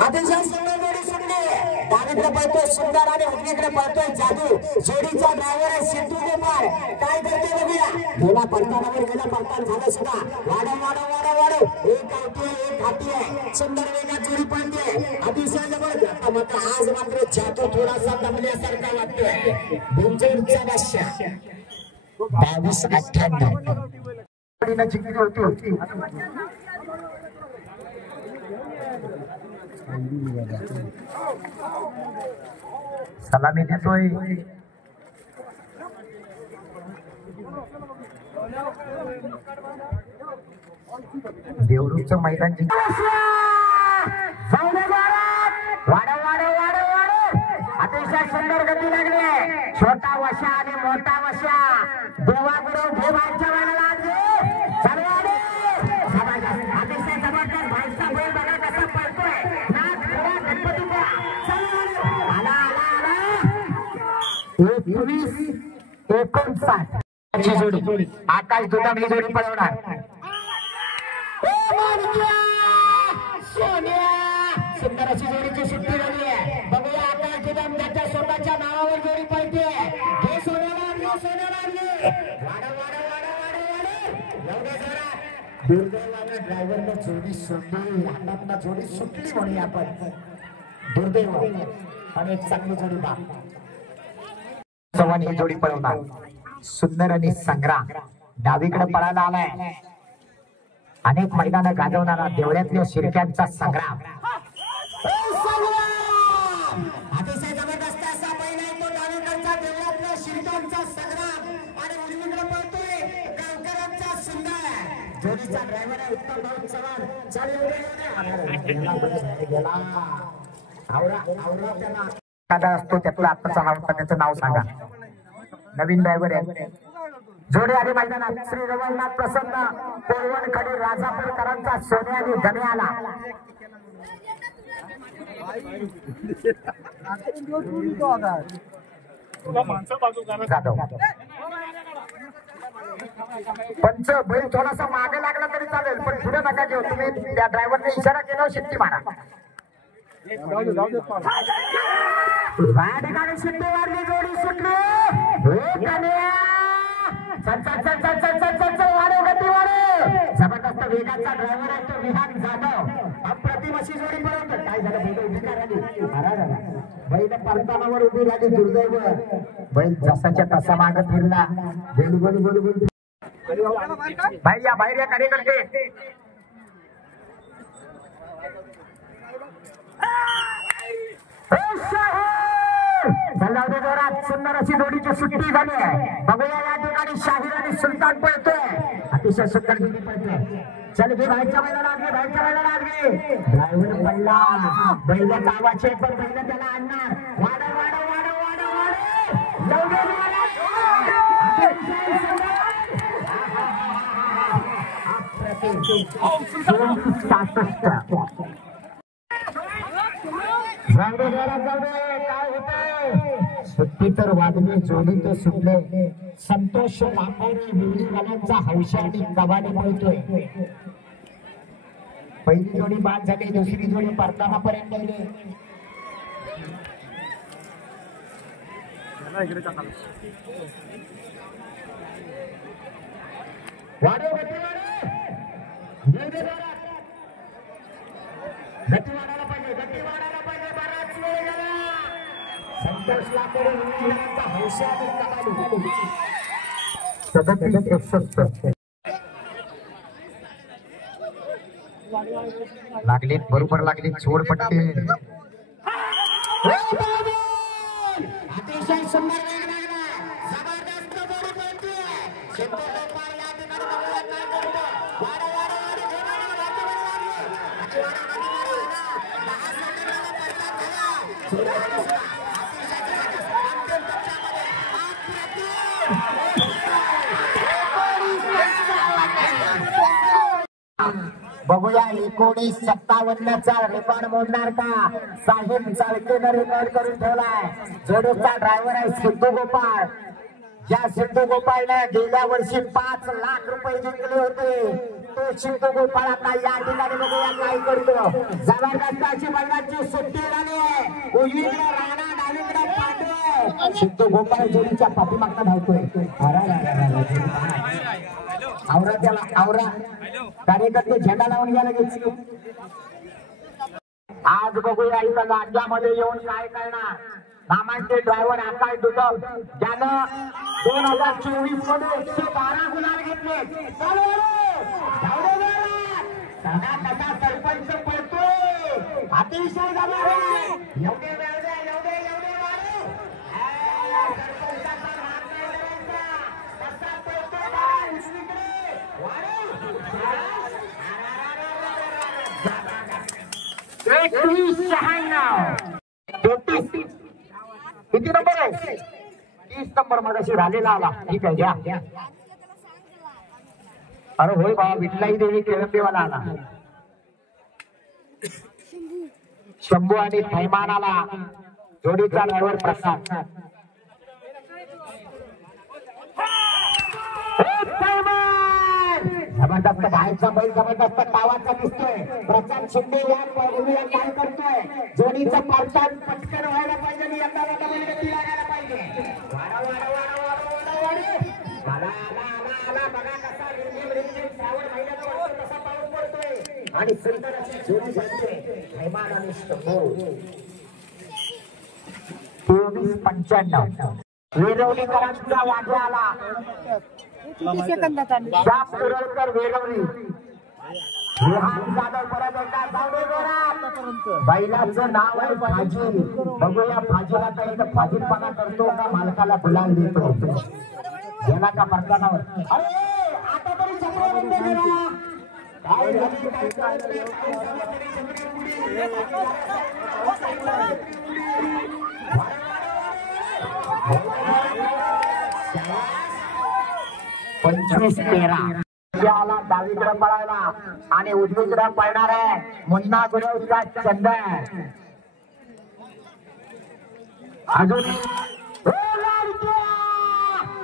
अतिशय सुंदर जोडी सुटली. डावीकडे पळतोय सुंदर आणि उजवीकडे पळतोय जादू. जोडीचा ड्रायव्हर आहे सिद्धू गोपाळ. काय करते बघूया. गेला पडतानावर गेला पडताना झालं सुद्धा. वाढव वाढव वाढव वाढव. एक आवती आहे एक हाती आहे. सुंदर वेगात जोडी पळते. अतिशय जबरदस्त. मात्र आज मात्र जादू थोडासा दमल्यासारखा वाटतोय. बिंजोडचा बादशाह 22-98 जिंकली होती. सलामी देतोय. देवरूपचं मैदान अतिशय सुंदर गती लागली. छोटा वशा आणि मोठा वशा देवागुरु भीमांच्या वेळेला अतिशय जबरदस्त भाईचा बैल बघा कसा पळतोय. गणपतीचा आला आला आला 21-59 जोडी. आकाश दुधाम ही जोडी पळवणार. सुंदर अशी जोडीची सुट्टी झाली आहे. बघूया आकाश दुधाम त्याच्या स्वतःच्या नावावर जोडी पळते. हे सोन्याला दुर्दैवाने ड्रायव्हरने जोडी सोडली. हातातला जोडी सुटली म्हणूया आपण. दुर्दैव आणि एक चांगली जोडी बा चव्हाण ही जोडी पळवणार. सुंदर आणि संग्राम डावीकडे पळायला आलाय. अनेक मैदानं गाजवणारा देवळ्यातल्या शिरक्यांचा संग्राम. अतिशय जबरदस्त असा पहिला तो डावीकडचा देवळ्यातल्या शिरक्यांचा संग्राम आणि उजवीकडे पळतोय गावकरांचा सुंदर. जोडीचा ड्रायव्हर आहे उत्तम भाऊ चव्हाण. त्याला असतो त्यातला आत्ताचा नाव त्याचं नाव सांगा. नवीन ड्रायव्हर आहे. जोडी आली मैदानात. श्री रघुनाथ प्रसन्न कोरवणखडी राजापूरकरांचा सोन्या आणि गण्याला. पंच बैल थोडासा मागे लागला तरी चालेल पण पुढे नका घेऊ. तुम्ही त्या ड्रायव्हरने इशारा केला शिट्टी मारा. ठिकाणी शिट्टी मारली. जोडी सुटली. जबरदस्त वेगाचा ड्रायव्हर आहे तो विहान जाधव. अप्रतिम अशी जोडी पर्यंत काय झालं. बैल उभी राहिली. बैल परतानावर उभी राहिली. दुर्दैव बैल जसाच्या तसा मागत फिरला. बैल बोल बोल बोल भाई या बाहेर या कार्यकर्ते. सुंदर अशी जोडीची सुट्टी झाली आहे. बघूया या ठिकाणी शाहीर आणि सुलतान पळतोय. अतिशय सुंदर जोडी पळतोय. चल घे बाहेरच्या बैलाला लागले. बाहेरच्या बैलाला लागले. ड्रायव्हर पडला. बैल गावाचे पण बैल त्याला आणणार. वाढव वाढव वाढव वाढव सुट्टी तर वाजली. जोडी तर सुटले. संतोष लांबोरी विहिरीवाल्यांचा हौशा आणि कबाडी पळतोय. पहिली जोडी बाद झाली. दुसरी जोडी परताना पर्यंत गेली. वाढव गती वाढायला पाहिजे. गती वाढायला पाहिजे. बराच वेळ गेला. संतोष लांबोरी विहिरीवाल्यांचा हौशा आणि कबाडी 37-61 लागली. बरोबर लागली. छोड पट्टी. अतिशय सुंदर वेग लागला. जबरदस्त जोडी पळतोय. सिद्धू गोपाळ या ठिकाणी बघूया काय करतो. वाडा वाडा वाडा बघूया 1957चा रेकॉर्ड मोडणार का. साहिल चाळकेनं रेकॉर्ड करून ठेवलाय. जोडीचा ड्रायव्हर आहे सिद्धू गोपाळ. ज्या सिंधू गोपाळने गेल्या वर्षी 5 लाख रुपये जिंकले होते तो सिंधू गोपाळ आता या ठिकाणी बघूया काय करतो. जबरदस्त अशी बैलांची सुट्टी झाली आहे. उजवीकडे राणा डावीकडे पांडे. सिंधू गोपाळ जोडीच्या पाठीमागचा धावतोय. आवरा त्याला आवरा कार्यकर्ते झेंडा लावून घ्या लगेच. आज बघूया इथं राज्यामध्ये येऊन काय करणार. नामांचे ड्रायव्हर आकाश दुधव ज्यानं 2024 मध्ये 112 गुलाल घेतले. सगळा कसा सरपंच पळतोय अतिशय जबर आहे. एवढे सरपंचाचा हात नाही धरायचा. कसा पळतोय उजवीकडे किती नंबर आहे. 30 नंबर मगाशी राहिलेला आला. ठीक आहे घ्या. अरे होय बाबा विठलाई देवी केळंबेवाला आला. शंभू आणि थैमान आला. जोडीचा ड्रायव्हर प्रसाद. जबरदस्त बाहेरचा बैल जबरदस्त टावाचा दिसतोय. प्रशांत शिंदे या बघूया काय करतोय. जोडीचा पावसान पटकन व्हायला पाहिजे आणि यंदा बैल गती लागायला पाहिजे. बघा कसा श्रावण महिन्याचा कसा पाऊस पडतोय आणि सुंदर अशी जोडी बनते. थैमान आणि शंभू 24-95 वेरवलीकरांचा वाजा आला. श्याम कुरळकर वेरवली. रोहन जाधव परत एकदा जाऊदे जोरात. बैलाचं नाव आहे फाजील. बघूया फाजीला काही तर फाजीलपणा करतो का मालकाला गुलाल देतो. गेला का मैदानावर. अरे आता तरी चक्र बंद करा. काय याला डावीकडे पळायला आणि उजवीकडे पळणार आहे मुन्ना गुरवचा चंदन. अजून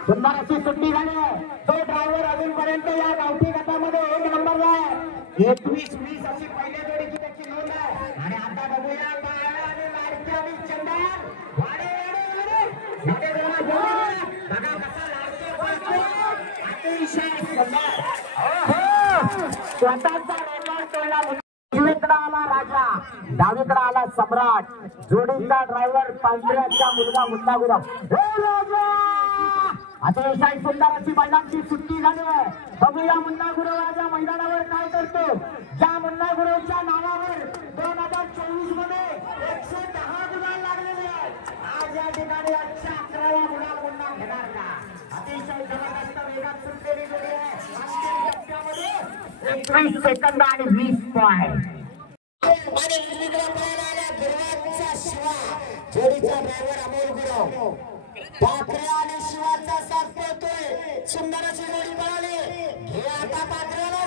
सुंदर अशी सुट्टी झाली. तो ड्रायव्हर अजूनपर्यंत या गावठी गटामध्ये 1 नंबरला आहे. 21-20 अशी पहिल्या जोडीची त्याची नोंद आहे. आणि आता बघूया आणि लाडकी आणि चंदन स्वतःचा रेकॉर्ड तोडला. उजवीकडे आला राजा डावीकडे आला सम्राट. जोडीचा ड्रायव्हर पांढऱ्याचा मुलगा मुन्ना गुरव. अतिशय सुंदर अशी बैलांची सुट्टी झाली आहे. बघूया मुन्ना गुरव राजा मैदानावर काय करतो. ज्या मुन्ना गुरवच्या नावावर 2024 मध्ये 110 गुलाल लागलेले आहेत. आज या ठिकाणी 11वा गुलाल मुन्ना घेणार का. अतिशय जबरदस्त वेगात सुटलेली जोडी आहे. अंतिम टप्प्यामध्ये 21 सेकंद आणि 20 पॉइंट. जोडीचा ड्रायव्हर अमोल गुरव पाखरे आणि शिवाचा साथ पळतोय. सुंदर अशी जोडी पळाली. हे आता पाखरेला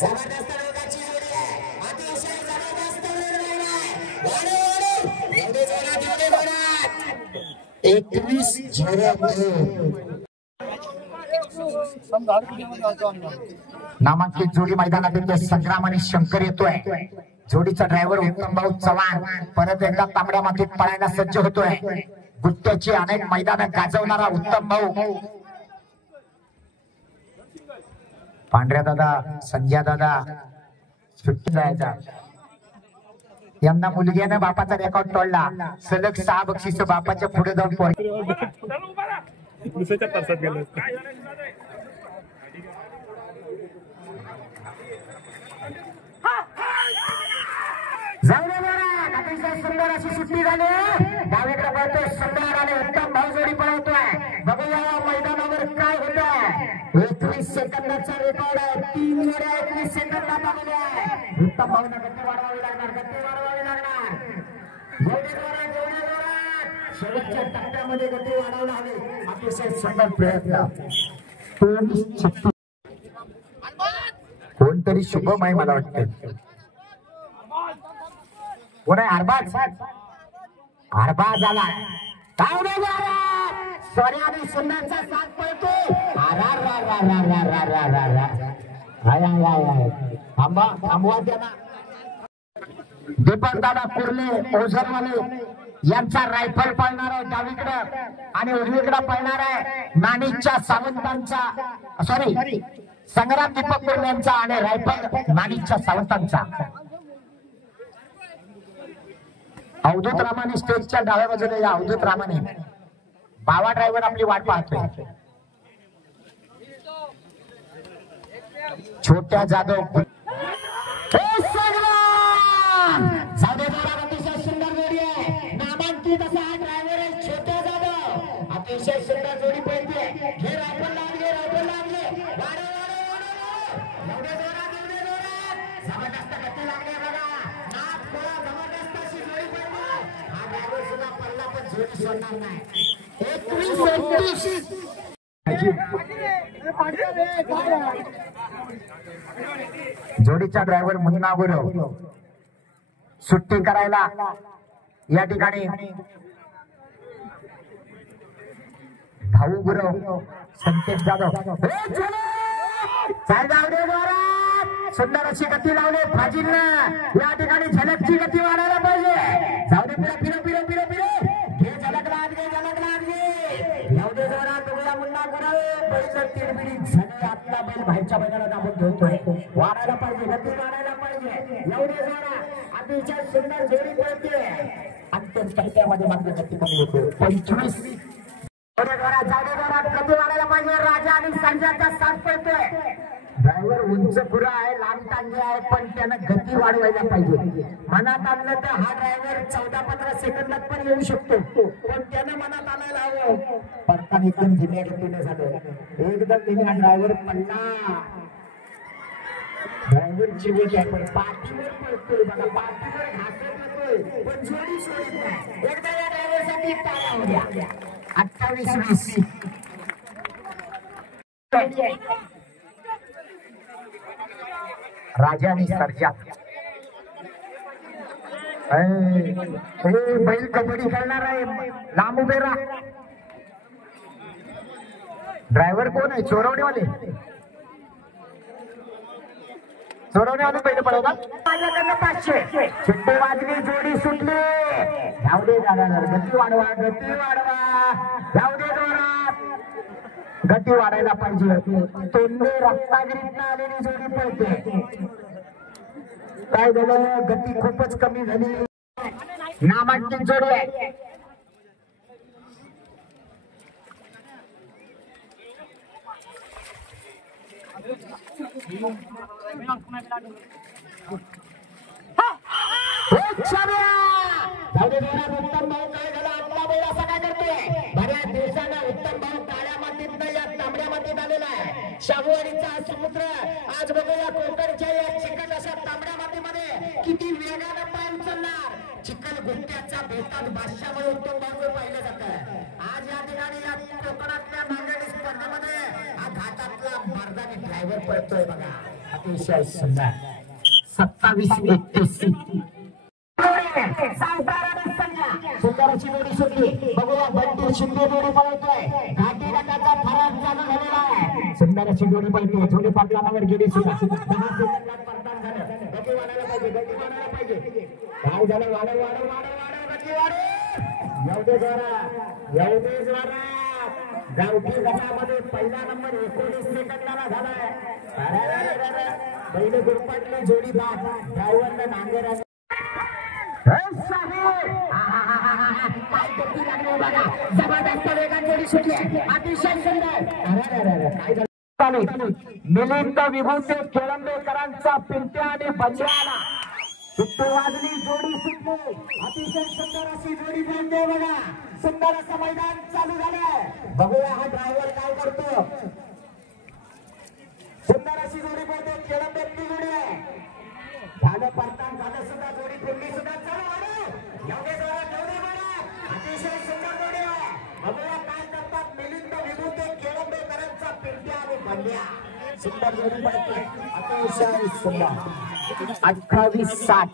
जबरदस्त वेगाची जोडी आहे. अतिशय जबरदस्त वेग आहे. 21-0 नामांकित जोडी मैदानात येते. संग्राम आणि शंकर येतोय. जोडीचा ड्रायव्हर उत्तम भाऊ चव्हाण परत एकदा तांबड्या मातीत पळायला सज्ज होतोय. गुट्ट्याची अनेक मैदानं गाजवणारा उत्तम भाऊ. पांढऱ्या दादा संजय दादा सुट्टी जायचा. यंदा मुलग्याने बापाचा रेकॉर्ड तोडला. सलग 6 बक्षीस बापाच्या पुढे जाऊन अतिशय सुंदर अशी सुट्टी झाली. डावीकडे पळतोय सम्राट आणि उत्तम भाऊ जोडी पळवतोय. बघूया या मैदानावर काय होतंय. 21 सेकंदाचा रेकॉर्ड आहे. 3 जोड्या 21 सेकंदात आलेल्या आहे. उत्तम भाऊना गती वाढवावी लागणार. शेवटच्या टप्प्यामध्ये गती वाढवला हवी. अतिशय सुंदर प्रयत्न. कोणतरी शुभम आहे मला वाटतं. कोण आहे. अरबाज आला. सोन्या आणि सुंदरचा साथ पळतो. थांबा थांबवा त्यांना. दीपक दादा कुर्ले ओझरवाले यांचा रायफल पळणार आहे डावीकडे आणि उजवीकडे पळणार आहे नाणीच्या सावंतांचा सॉरी संग्राम दीपक कुर्ले यांचा आणि रायफल नाणीच्या सावंतांचा. अवधूत रामाने स्टेजच्या डाव्या बाजूला या. अवधूत रामाने बावा ड्रायव्हर आपली वाट पाहतोय. छोट्या जाधव अतिशय सुंदर जोडी आहे. नामांकित असा हा ड्रायव्हर आहे छोट्या जाधव. अतिशय सुंदर जोडी पळते. घे रायफल लागले रायफल लागले जबरदस्त गती लागली बघा. नाथ खोळा जबरदस्त अशी जोडी पळते. हा ड्रायव्हर सुद्धा पडला पण जोडी सोडणार नाही. 21-21 जोडीचा ड्रायव्हर मुन्ना गुरव सुट्टी करायला या ठिकाणी भाऊ गुरव संकेत जाधव सुंदर अशी गती लावली. फाजीलना या ठिकाणी झलकची गती वाढायला पाहिजे. जाऊ दे पुढे फिरो फिरो फिरो फिरो घे झलक लाग घे झलक लाग घे जाऊ दे जोरात बघूया मुन्ना गुरव. बैल तिरबिडी झाली. आपला बैल बाहेरच्या बैलाला दाबून ठेवतोय. वाढायला पाहिजे गती वाढायला पाहिजे. एवढे जोरात अतिशय सुंदर जोडी पळते. अंतिम टप्प्यामध्ये मात्र गती कमी होतो. 25 गती वाढायला पाहिजे. राजा आणि संजयचा साथ पळतोय. ड्रायव्हर उंच पुरा आहे लांब टांगे आहे पण त्यानं गती वाढवायला पाहिजे. मनात आणलं तर हा ड्रायव्हर 14-15 सेकंदात पण येऊ शकतो पण त्यानं मनात आणायला हवं. पटकन एकदम धीम्या गतीने झालं. एकदम धीम्या ड्रायव्हर पडला. ड्रायव्हर चिवट आहे पण पाठीवर पडतोय बघा. पाठीवर घासत येतोय पण जोडी सोडत नाही. एकदा या ड्रायव्हरसाठी टाळ्या होत्या. 28-20 राजा आणि सर्जा बैल कबड्डी खेळणार आहे. लांब उभे राहा. ड्रायव्हर कोण आहे? चोरवणेवाले चोरवणेवाले पहिले पळवतात. माझ्याकडनं 500 चिट्टी वाजली जोडी सुटली. जाऊ दे गती वाढवा गती वाढवा. जाऊ दे जोरात गती वाढायला पाहिजे. तोंडे रत्नागिरीतनं आलेली जोडी पळते. काय झालं गती खूपच कमी झाली. नामांकित जोडी आहे. उत्तम भाऊ काय झाला आपला बैल असा काय करतोय. बऱ्याच दिवसानं उत्तम भाऊ काळ्या मातीतनं या तांबड्या मातीत आलेला आहे. शाहूवाडीचा समुद्र आज बघूया कोकणच्या या चिकट अशा तांबड्या मातीमध्ये किती वेगानं पाय उचलणार. चिखल गुट्ट्याचा बेताज बादशाह म्हणून उत्तम भाऊ पाहिलं जातं. आज या ठिकाणी या कोकणातल्या नांदेड स्पर्धेमध्ये हा घाटातला मर्दानी ड्रायव्हर पळतोय बघा. अतिशय सुंदर. 27-31 सुंदरची जोडी सुटली. बघूया बंटी शिंदे जोडी पळतोय. घाटी गटाचा फरक चालू झालेला आहे. सुंदरची जोडी पळते. जोडी पाटलावर गेली सुद्धा 10 सेकंदात परदान झालं. गती वाढायला पाहिजे गती वाढायला पाहिजे. काय झालं वाढव वाढव वाढव गती वाढव. एवढे जोरा गावठी गटामध्ये पहिला नंबर 19 सेकंदाला झालाय. पहिले गुरपाटली जोडी बाद ड्रायव्हरला नांदेड जबरदस्त वेगात जोडी सुटली. अतिशय सुंदर. मिलिंद विभूते केळंबेकरांचा पिंट्या आणि बंजाला सुट्टी वाजली जोडी सुटली. अतिशय सुंदर अशी जोडी बनते बघा. सुंदर असं मैदान चालू झालंय. बघूया हा ड्रायव्हर काय करतो. सुंदर अशी जोडी बनते. केळंबेतली जोडी आहे. झालं परतान झालं सुद्धा जोडी फोडली सुद्धा चालू एवढे जोरात एवढे जोरात. अतिशय सुंदर जोडी आहे. बघूया काय करतात मिलिंद विभूते केळंबेकरांचा पिंट्या आणि बंड्या. सुंदर जोडी पडते. अतिशय सुंदर. 28-60